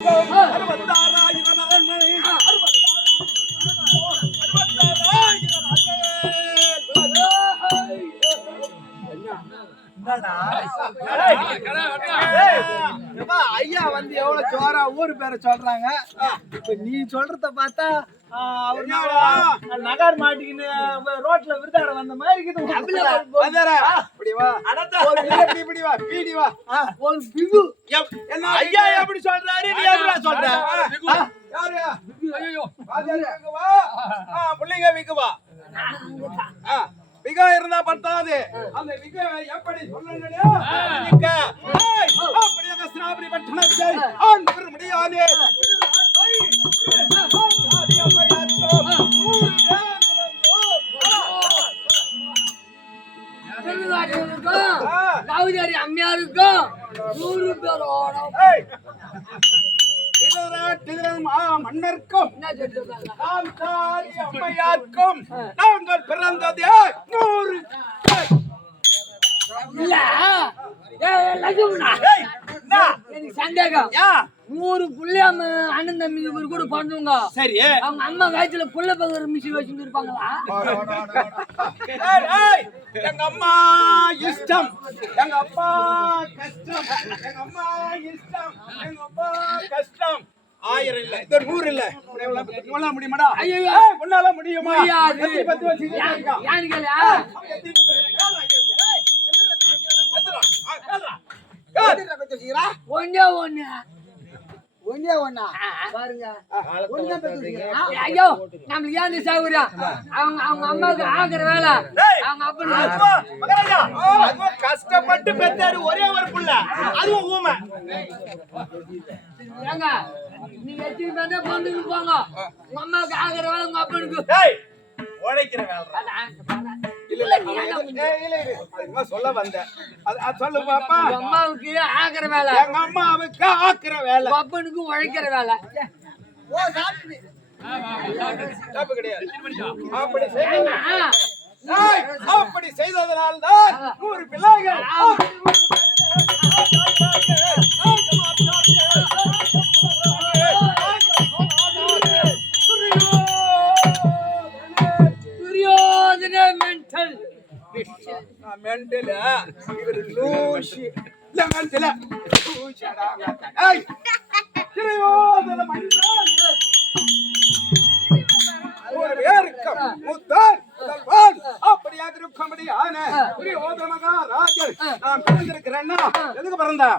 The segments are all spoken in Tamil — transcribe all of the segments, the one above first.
Ano ba ஐயா வந்து எவ்வளவு ஜோரா ஊரு பேரை சொல்றாங்க? இப்ப நீ சொல்றத பார்த்தா அவர் நகர் மாட்டிக்கின்னு ரோட்ல விருதாட வந்த மாதிரி ஐயா எப்படி சொல்றாரு? நீ எப்படி சொல்ற? பிள்ளைங்க விக்கு வா. ஆ, விகா இருந்தா பத்தாது அந்த விகா எப்படி. ஏய், அப்படியாக சிராபரி பட்டணத்தை ஆண்டு முடியாது அம்மையாருக்கும் நூறு பேரோட ஏய். ஆ மன்னர்க்கும் நாம் அம்மையார்க்கும் நாங்கள் பிறந்ததே நூறு. இல்ல. சந்தேகம்? நூறு புள்ளையாம அண்ணன் தம்பி இவர் கூட பண்ணுங்க சரி. அவங்க அம்மா வயிற்றுல புள்ள பகர் மிஷின் வச்சுட்டு இருப்பாங்களா? எங்க அம்மா இஷ்டம். எங்க அப்பா கஷ்டம். எங்க அம்மா இஷ்டம். எங்க அப்பா கஷ்டம். ஆயிரம் இல்ல. இது நூறு இல்ல. உன்னால முடியுமாடா. ஏய், உன்னால முடியுமா? முடியாது. பத்து இருக்கா? ஏன்னு கேளு ஒண்ணே ஒண்ணு. ஒன்னே ஒண்ணா? பாருங்க. ஐயோ நம்மளுக்கு ஏன் சௌகரியம் அவங்க அவங்க அம்மாவுக்கு ஆகுற வேலை. அவங்க அப்பனுக்கு கஷ்டப்பட்டு பெற்றாரு ஒரே ஒரு புள்ள. அதுவும் ஊமை. ஏங்க நீங்க எத்தனை பேர் தான் பொண்ணுக்கு போங்க? உங்க அம்மாவுக்கு ஆகுற வேலை உங்க அப்பனுக்கு. டேய் உழைக்கிற வேலை. சொல்ல வந்தேன். சொல்லு பாப்பா. அம்மாவுக்கு ஆகுற வேலை. எங்க அம்மாவுக்கு ஆக்குற வேலை. அப்பனுக்கு உழைக்கிற வேலை. கிடையாது. அப்படி செய்- ஏங்க, ஏய், அப்படி செய்ததனால்தான் நூறு பிள்ளைகள் முத்தான் முதல்வான். அப்படியாக இருக்கும்படியான துரியோதன மகாராஜர் நான் பிறந்திருக்கிறேன்னா எதுக்கு பிறந்தா?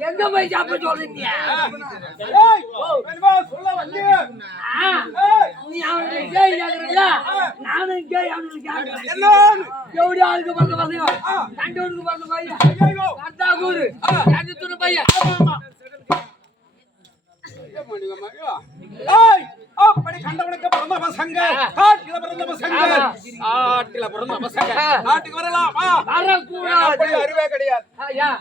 எங்க போய் சாப்பிட சொல்றீங்க ஏய், மெதுவா சொல்ல நீ அவனுக்கு நானும் அவனுக்கு கேக்குறேன் ஆளுக்கு பசங்க கண்டவனுக்கு பையன் கர்த்தா கூறு பையன் அப்படி கண்டவனுக்கு பிறந்த பசங்க காட்டில பிறந்த பசங்க காட்டில பிறந்த பசங்க நாட்டுக்கு வரலாமா அறிவே கிடையாது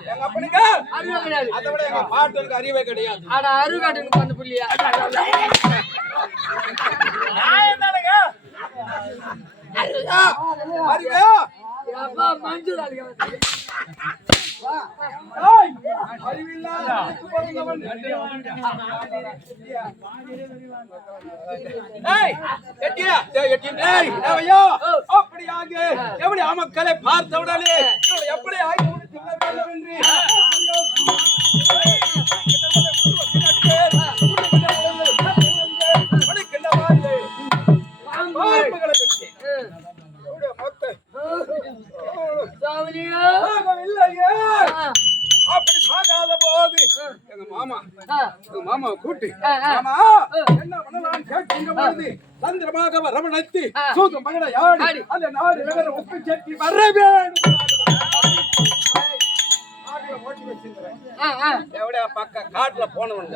எங்க அப்பனுக்கு அறிவு கிடையாது அதை விட எங்க பாட்டுக்கு அறிவே கிடையாது ஆனா அருகாட்டுக்கு வந்து புள்ளியா என்னங்க அறிவே மஞ்சள் அப்படியாக எப்படி அமக்களை பார்த்தவுடனே எப்படி ஆகி முடித்து எங்க மாமா எங்க மாமாவை கூட்டி மாமா என்ன பண்ணலாம் கேட்கின்ற பொழுது தந்திரமாக வரவழைத்து சூது மகனை யாடி அந்த நாடு ஒப்பு காட்டுல போனவங்க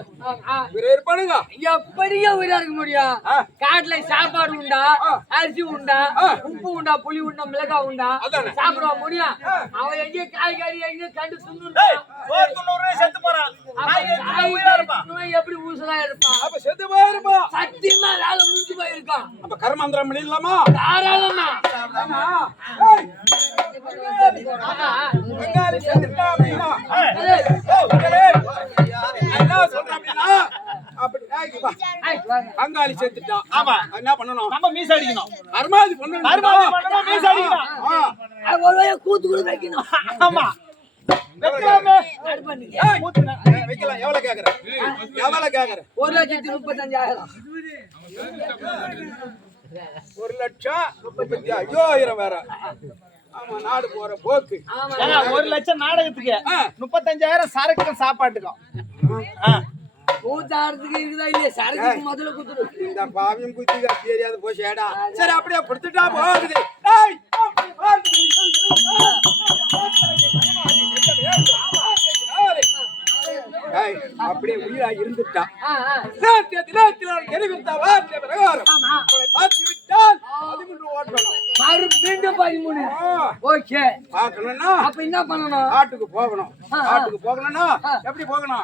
இவரு இருப்பானுங்க எப்படியோ உயிரா இருக்க முடியும் ஆ. காட்டுல சாப்பாடு உண்டா ஆ. அரிசி உண்டா ஆ. உப்பு உண்டா புளி உண்டா மிளகாய் உண்டா அதானே. சாப்பிட முடியும் அவன் எங்கேயோ காய்கறி எங்கேயோ கண்டு துண்ணு செத்து போறான் எப்படி ஊசலா இருப்பான் அப்ப செத்து போயிருப்பா சத்தியமா வேலை முடிஞ்சு போயிருக்கான் அப்ப கர்மாந்திரம் பண்ணிடலாமா தாராளமா என்ன சொல்றேன் அப்படின்னா அப்படி ஏய், வா. ஏய், வாங்க. பங்காளி செத்துட்டா ஆமா. என்ன பண்ணணும்? நம்ம மீச அடிக்கணும். அருமாதி பண்ணணும். பண்ணணும் மீச அடிக்கணும் ஒரு கூத்து கூட வைக்கணும். ஆமா. வைக்கலாமே. எவ்வளவு கேக்குற எவ்வளவு கேக்குற ஒரு லட்சத்தி முப்பத்தஞ்சாயிரம். ஒரு லட்சம் முப்பத்தி ஐயாயிரம் வேற. நாடு போற போக்கு. ஒரு லட்சம் நாடகத்துக்கு. முப்பத்தஞ்சாயிரம் சரக்கு சாப்பாட்டுக்கும். ஆ. கூத்தாடுறதுக்கு இருக்குதா இல்லையா? சரக்கு முதல்ல குத்துரு இந்த பாவியம் கட்டி தெரியாது போச்சேடா சரி அப்படியே கொடுத்துட்டா போகுது. அப்படியே உயிரா இருந்துட்டா. தினத்திய தினத்தினால் தெரிவித்த வார்த்தை பிரகாரம். அவளை பார்த்து விட்டால் பதிமூன்று ஓட்டணும். மறு மீண்டும் பதிமூணு. ஓகே. பார்க்கணும்னா அப்ப என்ன பண்ணணும்? காட்டுக்கு போகணும். ஆ, ஆ. காட்டுக்கு போகணும்னா. எப்படி போகணும்?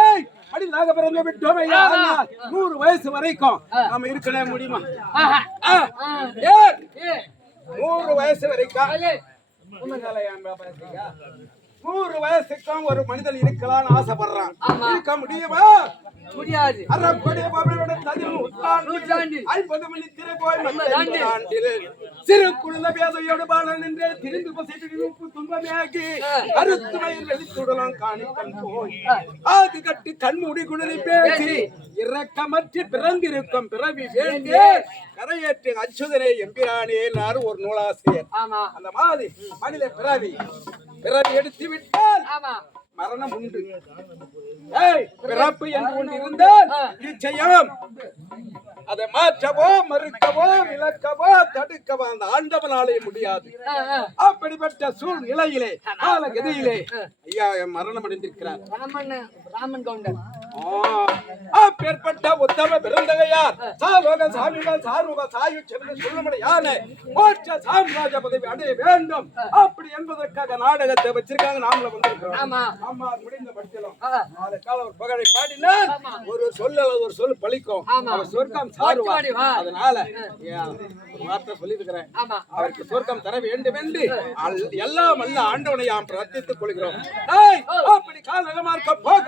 ஏய், அடி நாங்க பிறந்து விட்டோம் ஐயா. ஆனால் நூறு வயசு வரைக்கும் நாம இருக்கவே முடியுமா? நூறு வயசு வரைக்கும்? நூறு வயசுக்கும் ஒரு மனிதன் இருக்கலாம்னு ஆசைப்படுறான். இருக்க முடியுமா? முடியாது. ததில் நூற்றாண்டு. ஐம்பது மணி சிறு குழந்தை பேதையோடு பாலன் என்றே திரிந்து பசித்து துன்பமையாக்கி கருத்து மயில் வெளித்துடலாம் காணிக்கண் போய். ஆது கட்டி கண்மூடி பேசி பிறந்திருக்கும் பிறவி வேண்டி கரையேற்று அச்சுதனை எம்பிரானே நாறு ஒரு நூலாசிரியர். அந்த மாதிரி மனித பிறவி. பிறவி எடுத்து விட்டால் ஆமா. மரணம் உண்டு. ஏய், பிறப்பு என்று ஒன்று இருந்தால் நிச்சயம். அதை மாற்றவோ மறுக்கவோ விளக்கவோ தடுக்கவோ அந்த ஆண்டவனாலே முடியாது. அப்படிப்பட்ட சூழ்நிலையிலே காலகதியிலே ஐயா மரணம் அடைந்திருக்கிறார். ராமன் கவுண்டர் அப்பேற்பட்ட உத்தம பிறந்தகையார் சாலோக சாமிகள் சாரூக சாயு சென்று சொல்லும்படியான மோட்ச சாம்ராஜ்ய பதவி அடைய வேண்டும். அப்படி என்பதற்காக நாடகத்தை வச்சிருக்காங்க நாமளும் வந்திருக்கிறோம். ஆமா. முடிந்த பட்சம். நாளை கால ஒரு புகழை பாடினால் ஒரு சொல் ஒரு சொல். அவர் சொர்க்கம் அதனால ஒரு வார்த்தை அவருக்கு சொர்க்கம் தர வேண்டும் என்று எல்லாம் அல்ல ஆண்டவனை நாம் பிரார்த்தித்துக் கொள்கிறோம். அப்படி கால் நலமார்க்க போக